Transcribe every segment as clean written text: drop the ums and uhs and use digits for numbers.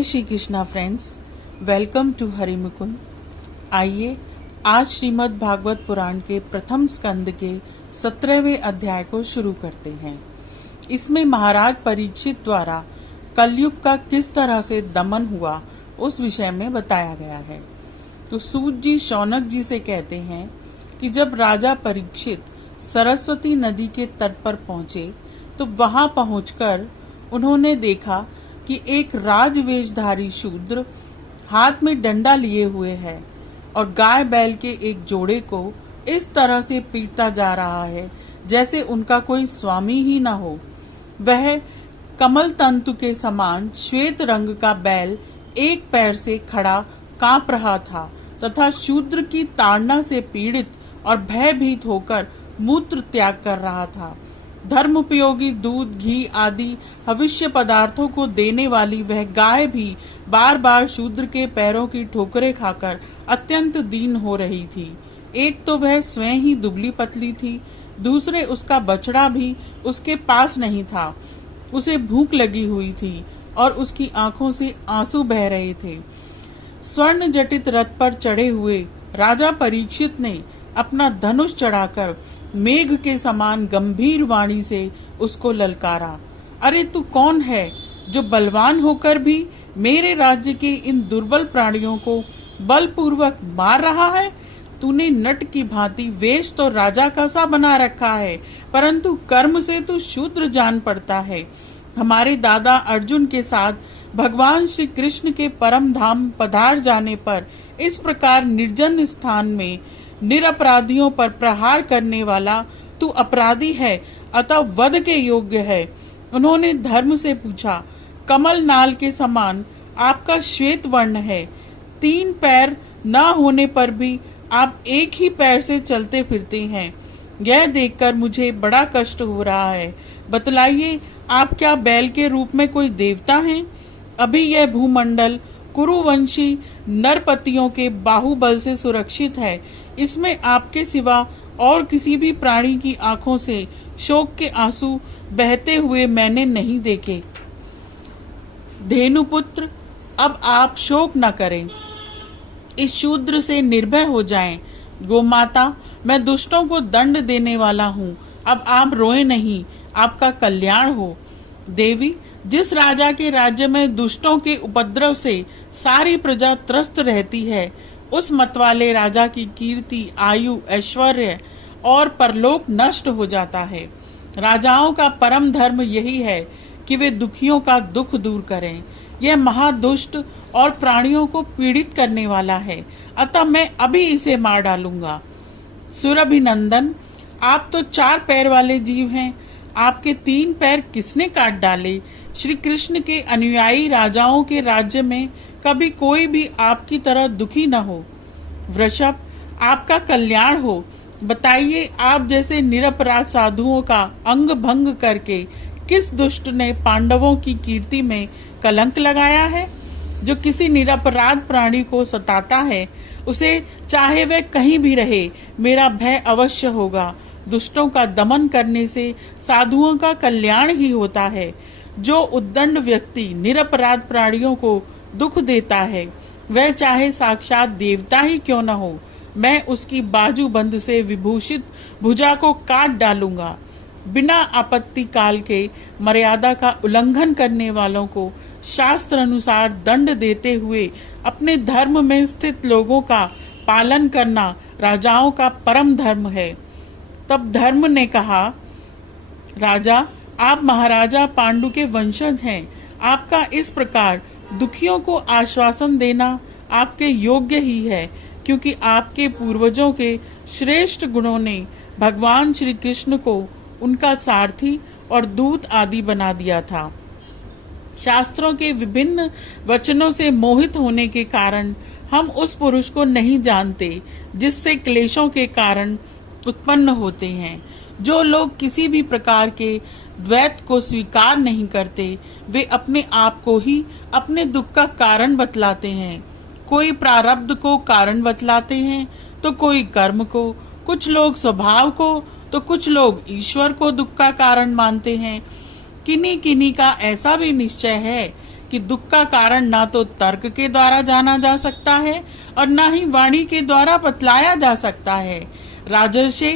जय Shri Krishna friends, welcome to Hari Mukund. आइए आज श्रीमद् भागवत पुराण के प्रथम स्कंद के 17वें अध्याय को शुरू करते हैं। इसमें महाराज परीक्षित द्वारा कलयुग का किस तरह से दमन हुआ उस विषय में बताया गया है। तो सूत जी शौनक जी से कहते हैं कि जब राजा परीक्षित सरस्वती नदी के तट पर पहुंचे तो वहां पहुंचकर उन्होंने देखा कि एक राजवेशधारी शूद्र हाथ में डंडा लिए हुए है और गाय बैल के एक जोड़े को इस तरह से पीटता जा रहा है जैसे उनका कोई स्वामी ही न हो। वह कमल तंतु के समान श्वेत रंग का बैल एक पैर से खड़ा कांप रहा था तथा शूद्र की ताड़ना से पीड़ित और भयभीत होकर मूत्र त्याग कर रहा था। धर्म उपयोगी दूध, घी आदि हविष्य पदार्थों को देने वाली वह गाय भी बार बार शूद्र के पैरों की ठोकरें खाकर अत्यंत दीन हो रही थी। एक तो वह स्वयं ही दुबली पतली थी, दूसरे उसका बछड़ा भी उसके पास नहीं था। उसे भूख लगी हुई थी और उसकी आंखों से आंसू बह रहे थे। स्वर्ण जटित रथ पर चढ़े हुए राजा परीक्षित ने अपना धनुष चढ़ाकर मेघ के समान गंभीर वाणी से उसको ललकारा। अरे तू कौन है जो बलवान होकर भी मेरे राज्य के इन दुर्बल प्राणियों को बलपूर्वक मार रहा है? तूने नट की भांति वेश तो राजा का सा बना रखा है, परंतु कर्म से तू शूद्र जान पड़ता है। हमारे दादा अर्जुन के साथ भगवान श्री कृष्ण के परम धाम पधार जाने पर इस प्रकार निर्जन स्थान में निरपराधियों पर प्रहार करने वाला तू अपराधी है, अतः वध के योग्य है। उन्होंने धर्म से पूछा, कमल नाल के समान आपका श्वेत वर्ण है, 3 पैर न होने पर भी आप एक ही पैर से चलते फिरते हैं। यह देखकर मुझे बड़ा कष्ट हो रहा है। बतलाइए, आप क्या बैल के रूप में कोई देवता हैं? अभी यह भूमंडल कुरुवंशी नरपतियों के बाहुबल से सुरक्षित है। इसमें आपके सिवा और किसी भी प्राणी की आंखों से शोक के आंसू बहते हुए मैंने नहीं देखे। धेनुपुत्र, अब आप शोक न करें, इस शूद्र से निर्भय हो जाएं। गोमाता, मैं दुष्टों को दंड देने वाला हूँ, अब आप रोए नहीं, आपका कल्याण हो। देवी, जिस राजा के राज्य में दुष्टों के उपद्रव से सारी प्रजा त्रस्त रहती है, उस मतवाले राजा की कीर्ति, आयु, ऐश्वर्य और परलोक नष्ट हो जाता है। राजाओं का परम धर्म यही है कि वे दुखियों का दुख दूर करें। यह महादुष्ट और प्राणियों को पीड़ित करने वाला है, अतः मैं अभी इसे मार डालूंगा। सुरभिनंदन, आप तो 4 पैर वाले जीव हैं, आपके 3 पैर किसने काट डाले? श्री कृष्ण के अनुयायी राजाओं के राज्य में कभी कोई भी आपकी तरह दुखी न हो। वृषभ, आपका कल्याण हो। बताइए, आप जैसे निरपराध साधुओं का अंग भंग करके किस दुष्ट ने पांडवों की कीर्ति में कलंक लगाया है? जो किसी निरपराध प्राणी को सताता है, उसे चाहे वह कहीं भी रहे, मेरा भय अवश्य होगा। दुष्टों का दमन करने से साधुओं का कल्याण ही होता है। जो उद्दंड व्यक्ति निरपराध प्राणियों को दुख देता है, वह चाहे साक्षात देवता ही क्यों न हो, मैं उसकी बाजूबंद से विभूषित भुजा को काट डालूंगा। बिना आपत्ति काल के मर्यादा का उल्लंघन करने वालों को शास्त्र अनुसार दंड देते हुए अपने धर्म में स्थित लोगों का पालन करना राजाओं का परम धर्म है। तब धर्म ने कहा, राजा, आप महाराजा पांडु के वंशज हैं, आपका इस प्रकार दुखियों को आश्वासन देना आपके योग्य ही है, क्योंकि आपके पूर्वजों के श्रेष्ठ गुणों ने भगवान श्री कृष्ण को उनका सारथी और दूत आदि बना दिया था। शास्त्रों के विभिन्न वचनों से मोहित होने के कारण हम उस पुरुष को नहीं जानते जिससे क्लेशों के कारण उत्पन्न होते हैं। जो लोग किसी भी प्रकार के द्वैत को स्वीकार नहीं करते, वे अपने आप को ही अपने दुख का कारण बतलाते हैं। कोई प्रारब्ध को कारण बतलाते हैं तो कोई कर्म को, कुछ लोग स्वभाव को तो कुछ लोग ईश्वर को दुख का कारण मानते हैं। किन्हीं किन्हीं का ऐसा भी निश्चय है कि दुख का कारण ना तो तर्क के द्वारा जाना जा सकता है और ना ही वाणी के द्वारा बतलाया जा सकता है। राजर्षि,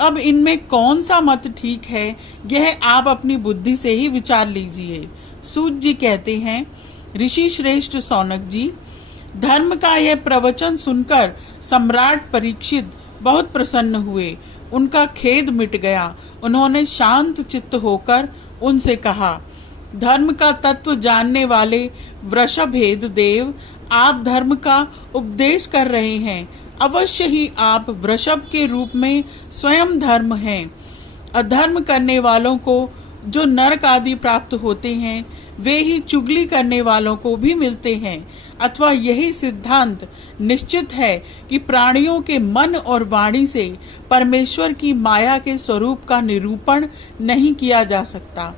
अब इनमें कौन सा मत ठीक है, यह आप अपनी बुद्धि से ही विचार लीजिए। सूत जी कहते हैं, ऋषि श्रेष्ठ सौनक जी, धर्म का यह प्रवचन सुनकर सम्राट परीक्षित बहुत प्रसन्न हुए। उनका खेद मिट गया। उन्होंने शांत चित्त होकर उनसे कहा, धर्म का तत्व जानने वाले वृषभेद देव, आप धर्म का उपदेश कर रहे हैं। अवश्य ही आप वृषभ के रूप में स्वयं धर्म हैं। अधर्म करने वालों को जो नरक आदि प्राप्त होते हैं, वे ही चुगली करने वालों को भी मिलते हैं। अथवा यही सिद्धांत निश्चित है कि प्राणियों के मन और वाणी से परमेश्वर की माया के स्वरूप का निरूपण नहीं किया जा सकता।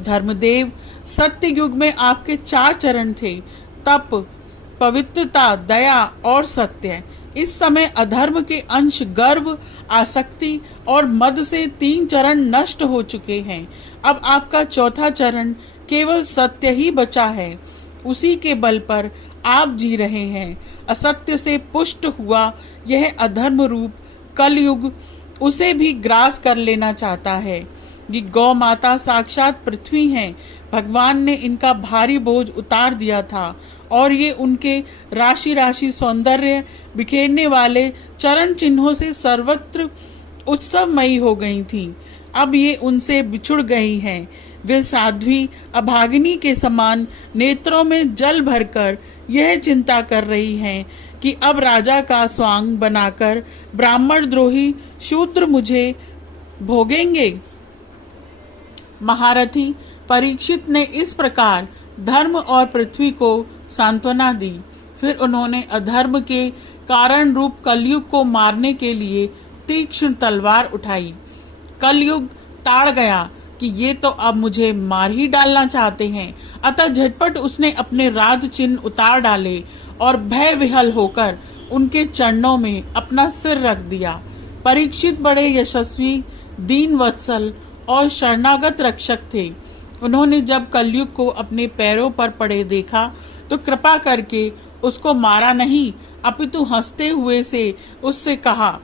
धर्मदेव, सत्य युग में आपके 4 चरण थे, तप, पवित्रता, दया और सत्य। इस समय अधर्म के अंश गर्व, आसक्ति और मद से 3 चरण नष्ट हो चुके हैं। अब आपका 4था चरण केवल सत्य ही बचा है। उसी के बल पर आप जी रहे हैं। असत्य से पुष्ट हुआ यह अधर्म रूप कलयुग उसे भी ग्रास कर लेना चाहता है। ये गौ माता साक्षात पृथ्वी हैं। भगवान ने इनका भारी बोझ उतार दिया था और ये उनके राशि राशि सौंदर्य बिखेरने वाले चरण चिन्हों से सर्वत्र उत्सवमयी हो गई थी। अब ये उनसे बिछुड़ गई हैं। वे साध्वी अभागिनी के समान नेत्रों में जल भरकर यह चिंता कर रही हैं कि अब राजा का स्वांग बनाकर ब्राह्मण द्रोही शूद्र मुझे भोगेंगे। महारथी परीक्षित ने इस प्रकार धर्म और पृथ्वी को सांत्वना दी। फिर उन्होंने अधर्म के कारण रूप कलयुग को मारने के लिए तीक्ष्ण तलवार उठाई। कलयुग ताड़ गया कि ये तो अब मुझे मार ही डालना चाहते हैं। अतः झटपट उसने अपने राज चिन्ह उतार डाले और भय विहल होकर उनके चरणों में अपना सिर रख दिया। परीक्षित बड़े यशस्वी, दीन वत्सल और शरणागत रक्षक थे। उन्होंने जब कलयुग को अपने पैरों पर पड़े देखा तो कृपा करके उसको मारा नहीं, अपितु हंसते हुए से उससे कहा,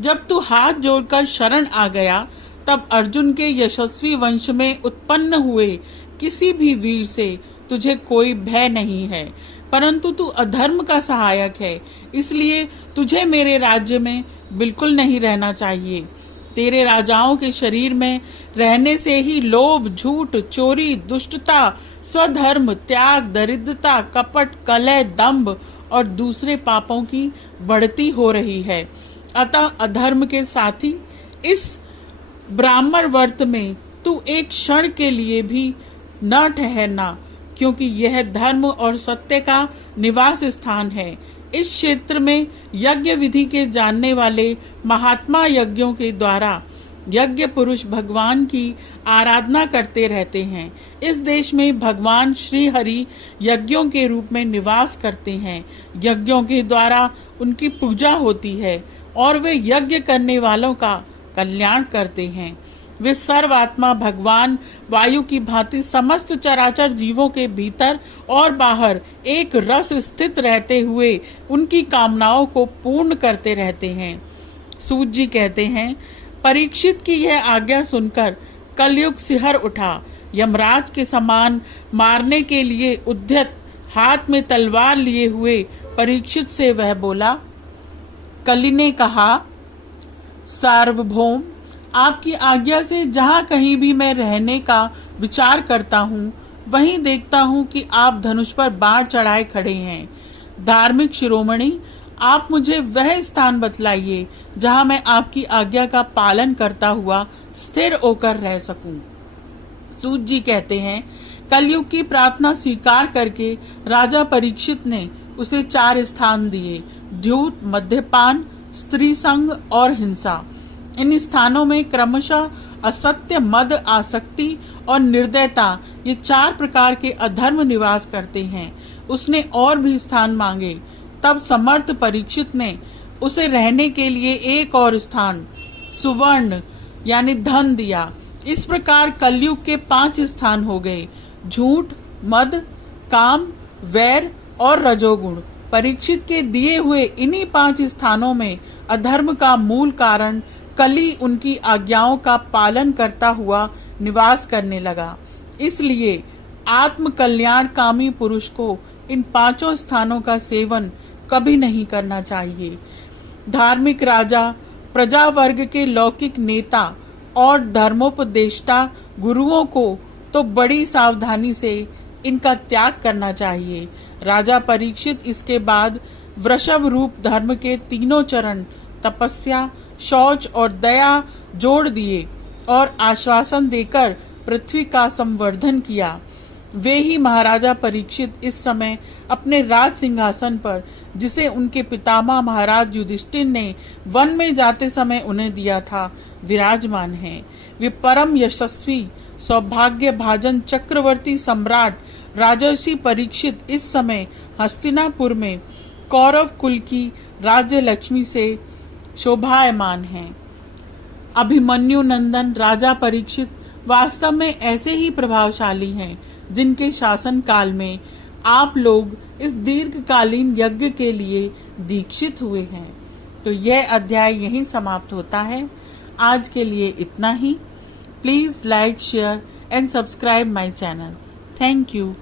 जब तू हाथ जोड़कर शरण आ गया तब अर्जुन के यशस्वी वंश में उत्पन्न हुए किसी भी वीर से तुझे कोई भय नहीं है, परंतु तू अधर्म का सहायक है, इसलिए तुझे मेरे राज्य में बिल्कुल नहीं रहना चाहिए। तेरे राजाओं के शरीर में रहने से ही लोभ, झूठ, चोरी, दुष्टता, स्वधर्म त्याग, दरिद्रता, कपट, कलह, दंभ और दूसरे पापों की बढ़ती हो रही है। अतः अधर्म के साथी इस ब्राह्मण वर्त में तू एक क्षण के लिए भी न ठहरना, क्योंकि यह धर्म और सत्य का निवास स्थान है। इस क्षेत्र में यज्ञ विधि के जानने वाले महात्मा यज्ञों के द्वारा यज्ञ पुरुष भगवान की आराधना करते रहते हैं। इस देश में भगवान श्री हरि यज्ञों के रूप में निवास करते हैं। यज्ञों के द्वारा उनकी पूजा होती है और वे यज्ञ करने वालों का कल्याण करते हैं। वे सर्वात्मा भगवान वायु की भांति समस्त चराचर जीवों के भीतर और बाहर एक रस स्थित रहते हुए उनकी कामनाओं को पूर्ण करते रहते हैं। सूत जी कहते हैं, परीक्षित की यह आज्ञा सुनकर कलयुग सिहर उठा। यमराज के समान मारने के लिए उद्यत हाथ में तलवार लिए हुए परीक्षित से वह बोला। कलि ने कहा, सार्वभौम, आपकी आज्ञा से जहाँ कहीं भी मैं रहने का विचार करता हूँ, वहीं देखता हूँ कि आप धनुष पर बाण चढ़ाए खड़े हैं। धार्मिक शिरोमणि, आप मुझे वह स्थान बतलाइए जहाँ मैं आपकी आज्ञा का पालन करता हुआ स्थिर होकर रह सकूं। सूत जी कहते हैं, कलयुग की प्रार्थना स्वीकार करके राजा परीक्षित ने उसे 4 स्थान दिए: द्यूत, मद्यपान, स्त्री संग और हिंसा। इन स्थानों में क्रमशः असत्य, मद, आसक्ति और निर्दयता, ये 4 प्रकार के अधर्म निवास करते हैं। उसने और भी स्थान मांगे। तब समर्थ परीक्षित ने उसे रहने के लिए एक और स्थान, सुवर्ण यानी धन दिया। इस प्रकार कलयुग के 5 स्थान हो गए: झूठ, मद, काम, वैर और रजोगुण। परीक्षित के दिए हुए इन्हीं 5 स्थानों में अधर्म का मूल कारण कली उनकी आज्ञाओं का पालन करता हुआ निवास करने लगा। इसलिए आत्म कल्याणकामी पुरुष को इन 5 स्थानों का सेवन कभी नहीं करना चाहिए। धार्मिक राजा, प्रजा वर्ग के लौकिक नेता और धर्मोपदेष्टा गुरुओं को तो बड़ी सावधानी से इनका त्याग करना चाहिए। राजा परीक्षित इसके बाद वृषभ रूप धर्म के 3 चरण तपस्या, शौच और दया जोड़ दिए और आश्वासन देकर पृथ्वी का संवर्धन किया। वे ही महाराजा परीक्षित इस समय अपने राज सिंहासन पर, जिसे उनके पितामह महाराज युधिष्ठिर ने वन में जाते समय उन्हें दिया था, विराजमान हैं। वे परम यशस्वी सौभाग्य भाजन चक्रवर्ती सम्राट राजर्षि परीक्षित इस समय हस्तिनापुर में कौरव कुल की राज्य लक्ष्मी से शोभायमान हैं। अभिमन्यु नंदन राजा परीक्षित वास्तव में ऐसे ही प्रभावशाली हैं जिनके शासन काल में आप लोग इस दीर्घकालीन यज्ञ के लिए दीक्षित हुए हैं। तो यह अध्याय यहीं समाप्त होता है। आज के लिए इतना ही। Please like, share and subscribe my channel. Thank you.